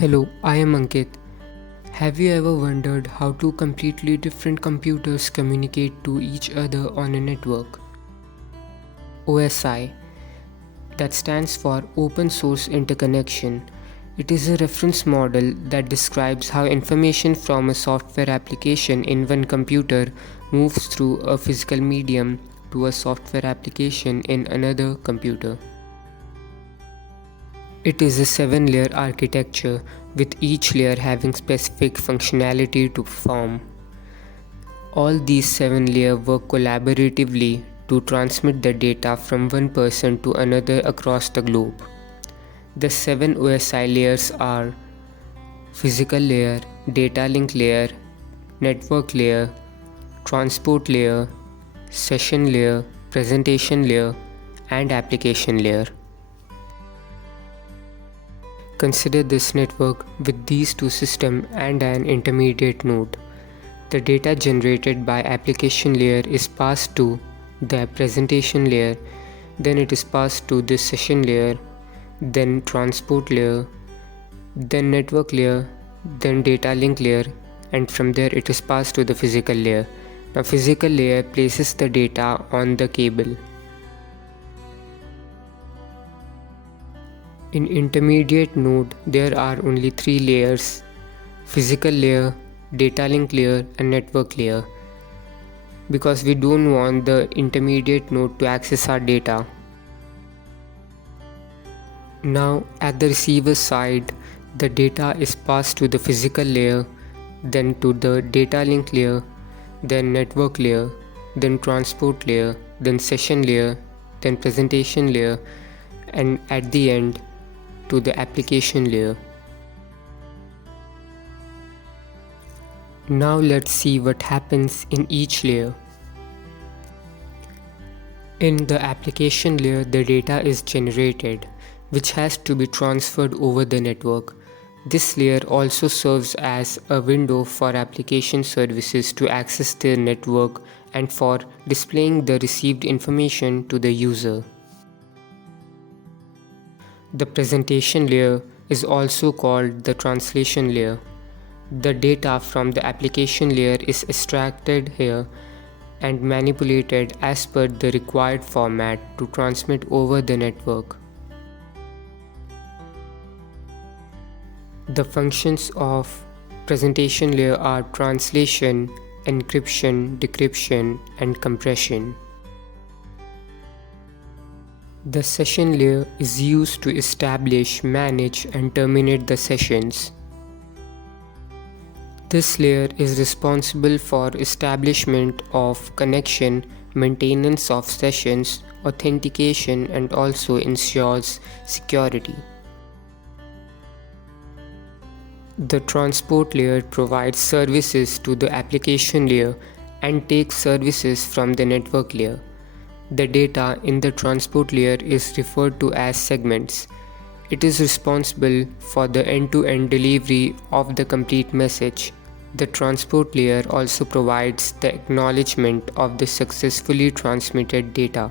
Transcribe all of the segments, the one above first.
Hello, I am Ankit. Have you ever wondered how two completely different computers communicate to each other on a network? OSI, that stands for Open Source Interconnection. It is a reference model that describes how information from a software application in one computer moves through a physical medium to a software application in another computer. It is a 7-layer architecture, with each layer having specific functionality to perform. All these 7 layers work collaboratively to transmit the data from one person to another across the globe. The 7 OSI layers are physical layer, data link layer, network layer, transport layer, session layer, presentation layer, and application layer. Consider this network with these two systems and an intermediate node. The data generated by application layer is passed to the presentation layer, then it is passed to the session layer, then transport layer, then network layer, then data link layer, and from there it is passed to the physical layer. Now physical layer places the data on the cable. In intermediate node, there are only 3 layers: physical layer, data link layer, and network layer, because we don't want the intermediate node to access our data. Now at the receiver side, the data is passed to the physical layer, then to the data link layer, then network layer, then transport layer, then session layer, then presentation layer, and at the end to the application layer. Now let's see what happens in each layer. In the application layer, the data is generated, which has to be transferred over the network. This layer also serves as a window for application services to access the network and for displaying the received information to the user. The presentation layer is also called the translation layer. The data from the application layer is extracted here and manipulated as per the required format to transmit over the network. The functions of presentation layer are translation, encryption, decryption, and compression. The session layer is used to establish, manage, and terminate the sessions. This layer is responsible for establishment of connection, maintenance of sessions, authentication, and also ensures security. The transport layer provides services to the application layer and takes services from the network layer. The data in the transport layer is referred to as segments. It is responsible for the end-to-end delivery of the complete message. The transport layer also provides the acknowledgement of the successfully transmitted data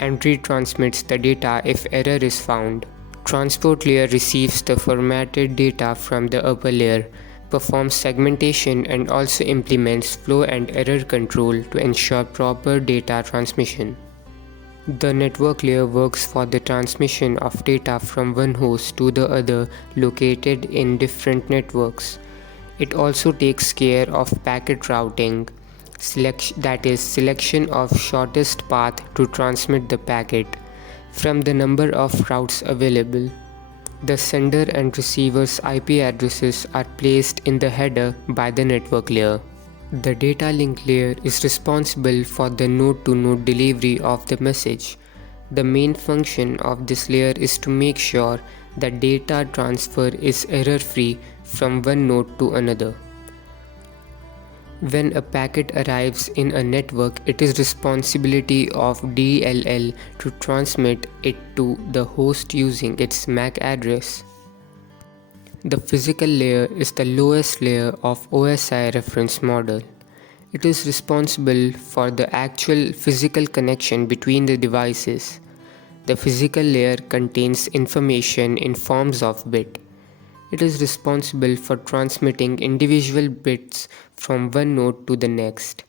and retransmits the data if error is found. Transport layer receives the formatted data from the upper layer, performs segmentation, and also implements flow and error control to ensure proper data transmission. The network layer works for the transmission of data from one host to the other located in different networks. It also takes care of packet routing, selection of shortest path to transmit the packet from the number of routes available. The sender and receiver's IP addresses are placed in the header by the network layer. The data link layer is responsible for the node-to-node delivery of the message. The main function of this layer is to make sure that data transfer is error-free from one node to another. When a packet arrives in a network, it is responsibility of DLL to transmit it to the host using its MAC address. The physical layer is the lowest layer of OSI reference model. It is responsible for the actual physical connection between the devices. The physical layer contains information in forms of bit. It is responsible for transmitting individual bits from one node to the next.